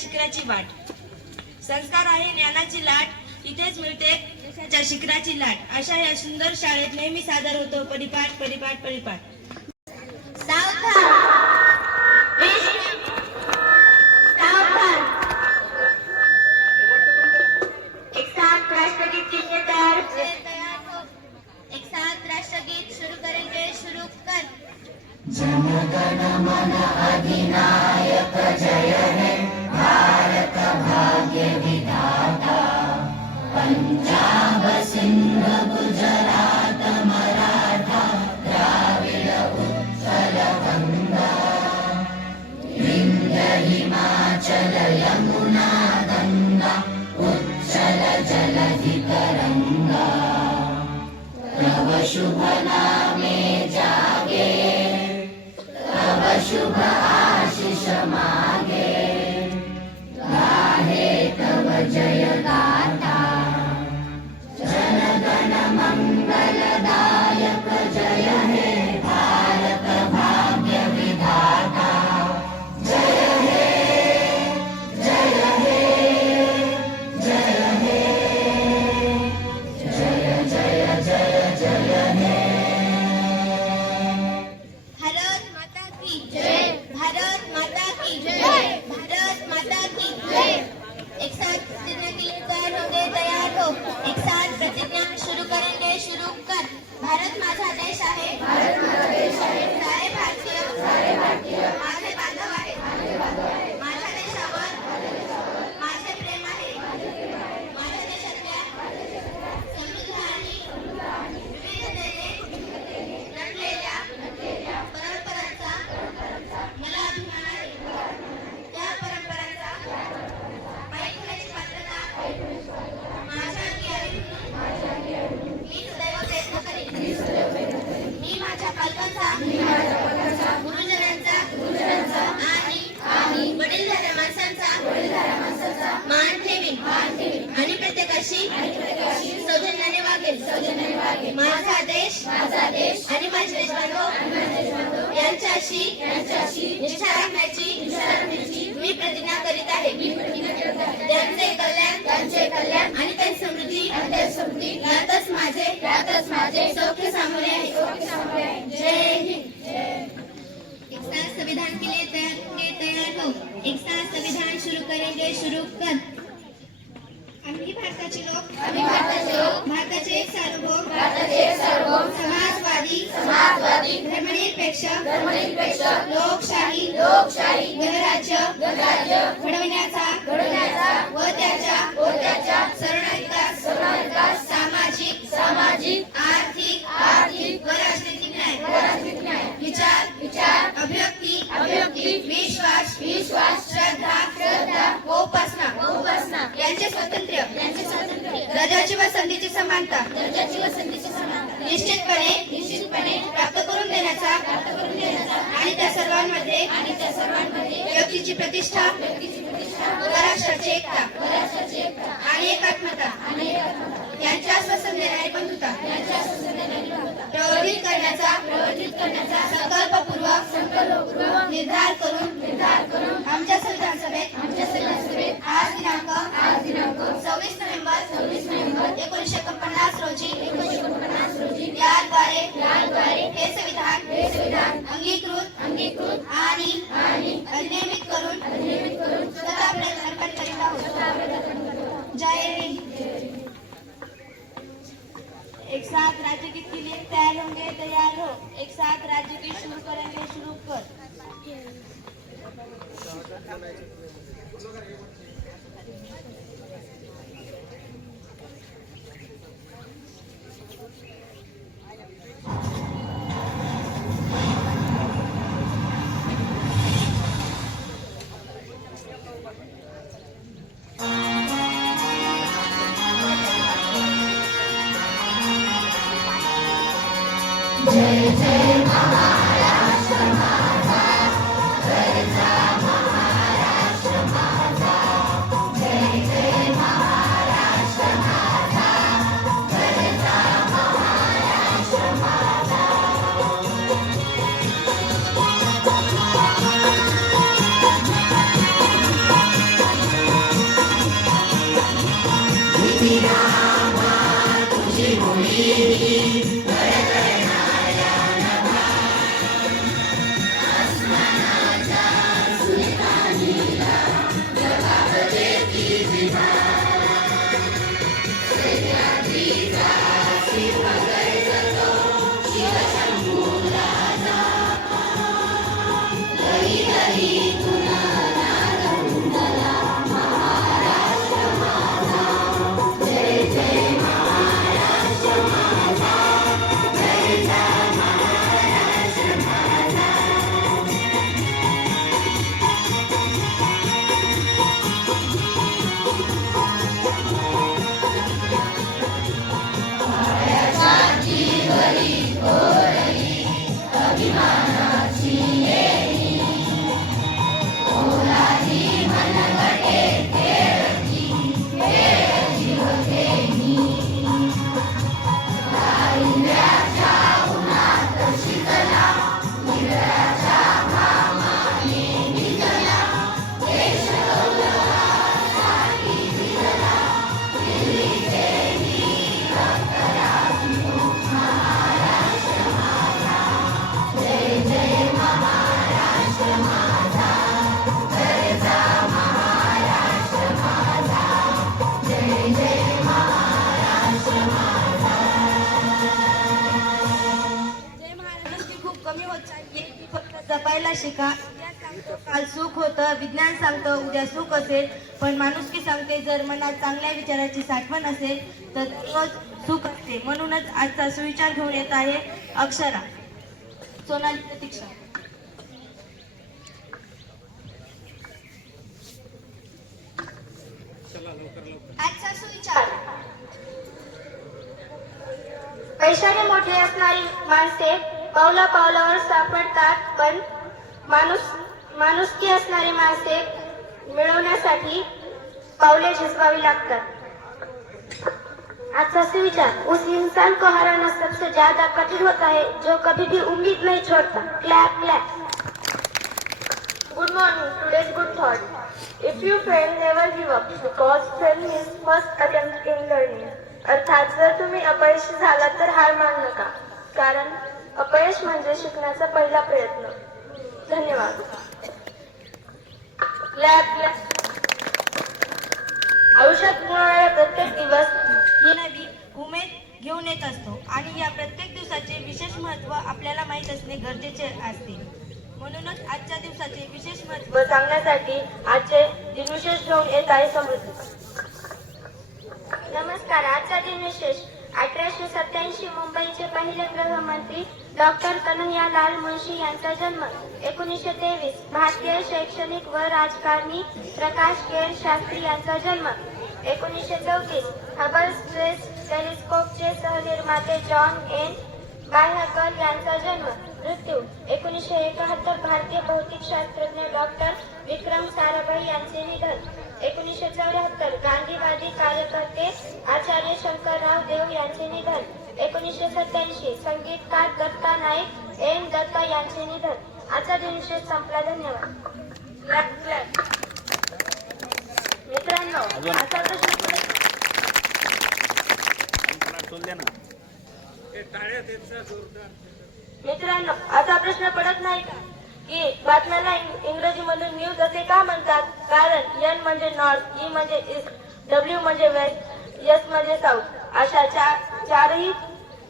शिखराची वाट. संस्कार आहे ज्ञानाची लाट, इथेच मिळते देशाच्या शिखराची लाट. अशा या सुंदर शाळेत नेहमी सादर होतो परिपाठ परिपाठ परिपाठ. राष्ट्रगीत शुरू करेंगे, शुरू कर. जनगण मन अधिनायक जय हे भारत भाग्य विधाता. पंजाब सिंध गुजरात मराठा द्राविड उत्कल गंगा. विंध्य हिमाचल यमुना गंगा उच्चल जलधि तरंगा. तव शुभ नामे जागे, तव शुभ आशीष मागे. गाहे तव जय गाथा, जनगण मंगलदायक जय हे भारत भाग्य विधाता. जय हे जय हे जय हे जय जय जय जय हे. भारत माता की जय, भारत माता की जय, भारत माता की जय. एक साथ प्रतिज्ञा के लिए तैयार होंगे, तैयार हो. एक साथ प्रतिज्ञा शुरू करेंगे, शुरू कर. भारत माझा देश आहे, भारत माझा देश आहे. सारे भारतीय, सारे भारतीय माझे बांधव आहे, माझे बांधव आहे. माझ्या देशावर, माझे प्रेम आहे. माझ्या देशातल्या समृद्ध आणि विविधतेने नटलेल्या परंपरांचा मला अभिमान आहे. त्या परंपरांचा ऐकण्याची पात्रता माझ्या अंगी आहे. मी सदैव प्रयत्न करेन. मी माझ्या पालकांचा, गुरुजनांचा आणि वडीलधाऱ्या माणसांचा मान ठेवीन आणि प्रत्येकाशी सौजन्याने वागेल. माझा देश आणि माझे देशबांधव यांच्याशी निष्ठा राखण्याची मी प्रतिज्ञा करीत आहे. त्यांचे कल्याण आणि त्यांची समृद्धी यातच माझे सौख्य सामोरे आहे. जय हिंद. एक साथ संविधान के लिए तैयार हो. एक साथ संविधान शुरू करेंगे, शुरू कर. आम्ही भारताचे लोक, भारताचे एक सार्वभौम समाजवादी धर्मनिरपेक्ष लोकशाही गणराज्य घडवण्याचा व त्याच्या सर्व विकास सामाजिक आर्थिक व राजनीतिक न्याय विचार अभिव्यक्ती विश्वास श्रद्धा व उपासना यांचे स्वातंत्र्य दर्जाची व संधीची समानता निश्चितपणे प्राप्त करून देण्याचा आणि त्या सर्वांमध्ये व्यक्तीची प्रतिष्ठा व राष्ट्राची एकता आणि एकात्मता यांच्या आश्वासन देणारी बंधुता प्रवर्धित करण्याचा संकल्पपूर्वक निर्धार करून आमच्या संविधान सभेत आज दिनांक 26 नोव्हेंबर 1949 रोजी याद्वारे हे संविधान अंगीकृत आणि अधिनियमित करून स्वतः प्रयत्न करीत आहोत. जय हिंद. एक साथ राज्य गीत के लिए तैयार होंगे, तैयार हो. एक साथ राज्य गीत शुरू करेंगे, शुरू कर. जय जय महाराष्ट्र माझा, जय जय महाराष्ट्र माझा. जपायला शिका. काल सुख होतं, विज्ञान सांगतं उद्या सुख असेल, पण माणुसकी सांगते जर मनात चांगल्या विचाराची साठवण असेल तर रोज सुख असते. म्हणूनच आजचा सुविचार घेऊन येत आहे अक्षरा. सोनाली प्रतीक्षा. आजचा सुविचार. पैशाने मोठी असणारी माणसे पावला पावलावर सापडतात, पण माणुसकी असणारी माणसे मिळवण्यासाठी पावले झिजवावी लागतात. आजचा सुविचार. उस इंसान को हराना सबसे ज्यादा कठिन होता है जो कभी भी उम्मीद नहीं छोड़ता. Clap clap. Good morning. Today's good thought. If you fail, never give up because failing is first attempt in learning. अर्थात जर तुम्ही अपयशी झाला तर हार मानू नका, कारण अपयश म्हणजे शिकण्याचा पहिला प्रयत्न. धन्यवाद. आयुष्यात मिळणारा प्रत्येक दिवस ही नवी उमेद घेऊन येत असतो आणि या प्रत्येक दिवसाचे विशेष महत्त्व आपल्याला माहीत असणे गरजेचे असते. म्हणूनच आजच्या दिवसाचे विशेष महत्त्व सांगण्यासाठी आजचे दिनविशेष घेऊन येत आहे समृद्धी. नमस्कार. आजचा दिनविशेष. 1887 मुंबईचे पहिले गृहमंत्री डॉक्टर कन्हैयालाल मुंशी यांचा जन्म. 1923 भारतीय शैक्षणिक व राजकारणी प्रकाश केर शास्त्री यांचा जन्म. 1934 हबल स्पेस टेलिस्कोपचे सहनिर्माते जॉन एन बायहकल यांचा जन्म. मृत्यू. 1971 भारतीय भौतिकशास्त्रज्ञ डॉक्टर विक्रम साराभाई यांचे निधन. 1974 गांधीवादी कार्यकर्ते आचार्य शंकरराव देव यांचे निधन. 1987 संगीतकार दत्ता नाईक एन दत्ता यांचे निधन. आजचा दिनविशेष संपला. धन्यवाद. मित्रांनो, आजचा असा प्रश्न पडत नाही का की बातम्यांना इंग्रजीमधून न्यूज असे का म्हणतात? कारण एन म्हणजे नॉर्थ, ई म्हणजे ईस्ट, डब्ल्यू म्हणजे वेस्ट, एस म्हणजे साऊथ अशा चारही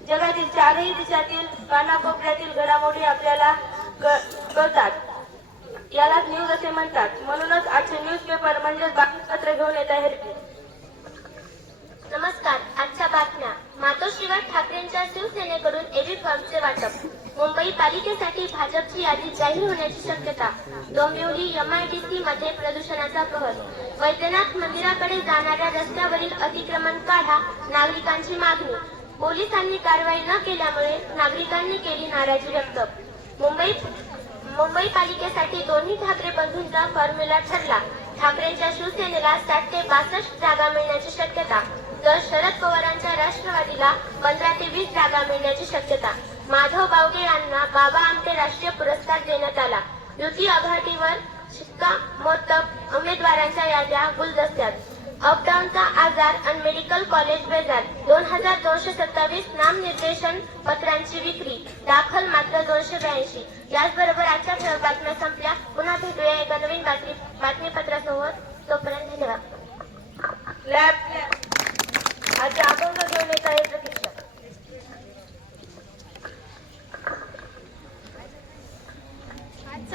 जगातील चारही देशातील कानाकोपऱ्यातील घडामोडी आपल्याला कळतात. याला न्यूज असे म्हणतात. म्हणूनच आजचे न्यूजपेपर म्हणजे बातमीपत्र घेऊन येत आहे. नमस्कार. आजच्या बातम्या. मातोश्रीवर ठाकरेंच्या शिवसेनेकडून एबी फॉर्मचे वाटप. मुंबई पालिकेसाठी भाजपची यादी जाहीर होण्याची शक्यता. डोंबिवली MIDC मध्ये प्रदूषणाचा कहर. वैद्यनाथ मंदिराकडे जाणाऱ्या रस्त्यावरील अतिक्रमण काढा, नागरिकांची मागणी. पोलिसांनी कारवाई न केल्यामुळे नागरिकांनी केली नाराजी व्यक्त. मुंबई पालिकेसाठी दोन्ही ठाकरे बंधूंचा फॉर्म्युला ठरला. ठाकरेंच्या शिवसेनेला 60 ते 62 जागा मिळण्याची शक्यता, तर शरद पवारांच्या राष्ट्रवादीला 15 ते 20 जागा मिळण्याची शक्यता. माधव बावगे यांना बाबा आमटे राष्ट्रीय पुरस्कार देण्यात आला. युती आघाडीवर शिक्कामोर्तब. उमेदवारांच्या याद्या गुलदस्त्यात. अपडाऊनचा आजार आणि मेडिकल कॉलेज बेजार 2227 नामनिर्देशन पत्रांची विक्री, दाखल मात्र 282. याचबरोबर आजच्या ठळक बातम्या संपल्या. पुन्हा भेटूया एका नवीन बातमीपत्रासोबत. तोपर्यंत धन्यवाद. आजच्या अभंग घेऊन येत आहे प्रतीक्षा.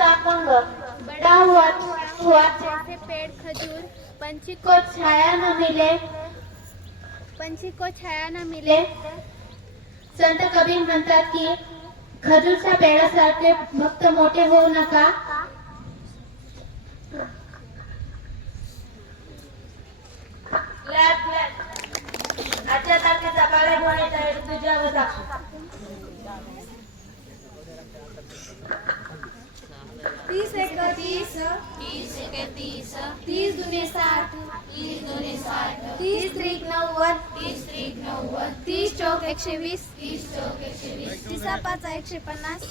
अभंग. बड़ा हुआ जैसे पेड़ खजूर, पंछी को छाया न मिले. संत कबीर म्हणतात की खजूरच्या पेडासारखे भक्त मोठे होऊ नका. आजच्या तारखेचा काळे घेऊन आहे तुझ्या वजा. 30 एके 30, 30 दुने 60, 30 त्रिक 90, 30 चौक 120, 30 पाचा 150,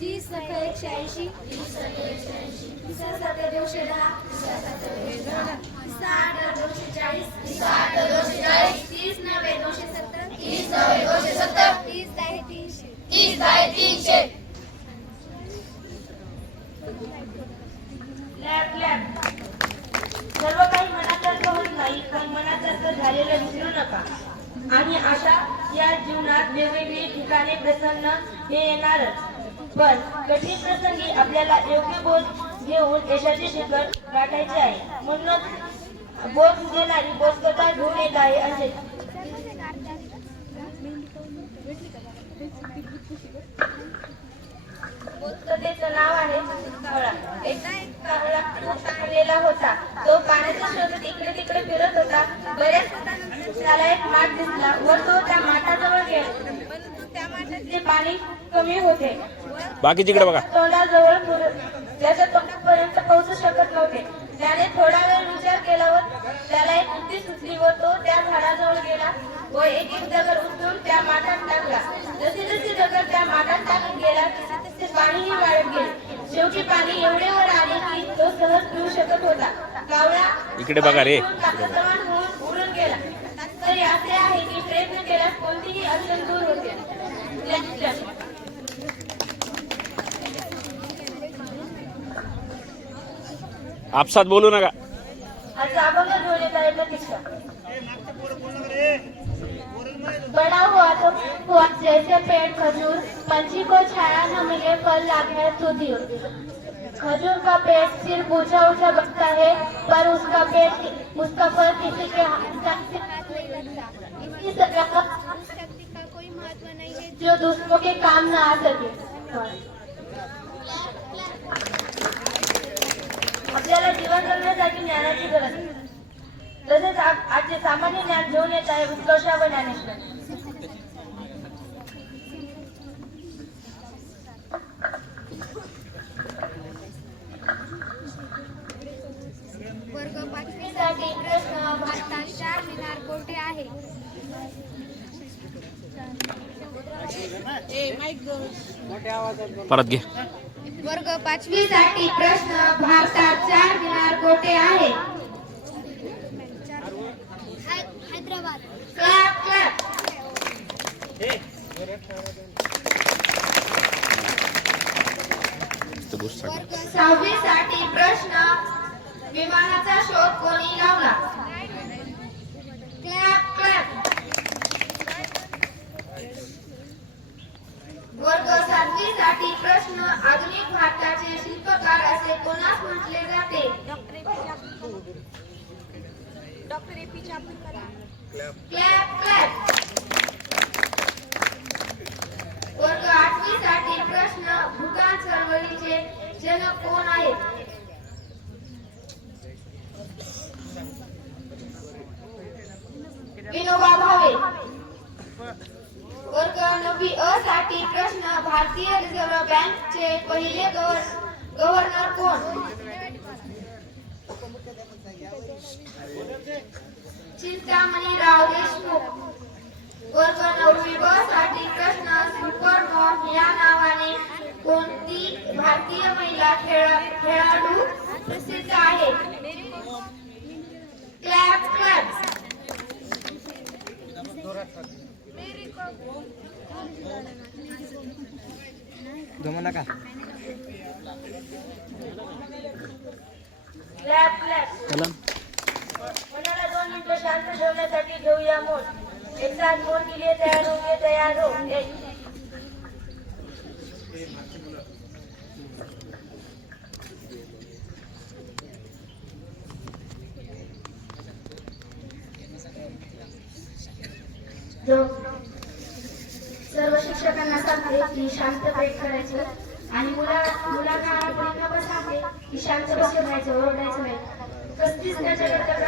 30 सखा 180, 30 साते 210, 60 240, 30 नवे 270, 30 दाहे 300. सर्व काही मनासारखं होत नाही, पण मनासारखं झालेलं विसरू नका. आणि अशा या जीवनात वेगवेगळी ठिकाणे प्रसन्न हे येणारच, पण कठीण प्रसंगी आपल्याला योग्य बोध घेऊन यशाचे शिखर गाठायचे आहे. म्हणूनच बोध देणारी बोधकथा घेऊन येत आहे. असे बोधकथेचं नाव आहे कावळा. एकदा एक कावळा खूप ताणलेला होता. तो पाण्याच्या शोधात इकडे तिकडे फिरत होता. बऱ्याच दिवसानंतर त्याला एक माठ दिसला व तो त्या माठाजवळ गेला. परंतु त्या माठातले पाणी कमी होते. बाकी तिकडे बघा. तोंडाजवळ त्याच्या तोंडापर्यंत पोहोचू शकत नव्हते. त्याने थोडा वेळ विचार केला व त्याला एक बुद्धी सुचली व तो त्या झाडाजवळ गेला व एक दगड उचलून त्या माठात टाकला. जसे दगड त्या माठात टाकून गेला तसे पाणीही वाढत गेले. शेवटी पाणी एवढे वर आले की तो सहज पिऊ शकत होता. कावळा इकडे बघा रे. ताकदवान होऊन उडून गेला. तरी असे आहे की प्रयत्न केल्यास कोणतीही अडचण दूर होते. आपसात बोलू नका. आजचा अभंग घेऊन येत आहे प्रतीक्षा. बड़ा हुआ जैसे पेड़ खजूर, पंछी को छाया न मिले, फल लागे तो दूर. खजूर का पेड़ सिर्फ ऊंचा ऊंचा बनता है, पर उसका फल किसी के हाथ से नहीं लगता. इसी तरह शक्ति का कोई महत्व नहीं है जो दूसरों के काम न आ सके. आपल्याला जीवन जगण्यासाठी ज्ञानाची गरज आहे. तसेच आजचे सामान्य ज्ञान घेऊन येत आहे उत्कर्ष व ज्ञानेश्वर. वर्ग 5 साठी प्रश्न. भारतात 4 मिनार कोठे आहे? परत घे. वर्ग 5 साठी प्रश्न. भारतात 4 मिनार कोठे आहे? हैदराबाद. Clap clap. वर्ग 6 साठी प्रश्न. विमानाचा शोध कोणी लावला? Clap clap. वर्ग 7 साठी प्रश्न. आधुनिक भारताचे शिल्पकार असे कोणास म्हटले जाते? Doctor APJ Abdul Kalam. Clap clap. वर्ग 8 साठी प्रश्न. भूदान चळवळीचे जनक कोण आहेत? विनोबा भावे. वर्ग 9 साठी प्रश्न. भारतीय रिझर्व्ह बँकचे पहिले गव्हर्नर कोण? चिंतामणीराव देशमुख. वर्ग 9 साठी प्रश्न. सुपरमॉम या नावाने कोणती भारतीय महिला खेळाडू प्रसिद्ध आहे? Clap clap. मनाला 2 मिनिटं शांत ठेवण्यासाठी घेऊया मोड. एक साथ मोड के लिए तैयार हो. एक. जो सर्व शिक्षकांना सांगते की शांत ब्रेक करायचं आणि मुलांना सांगते की शांत बसून राहायचं, ओरडायचं नाही. 35 त्याच्याकडे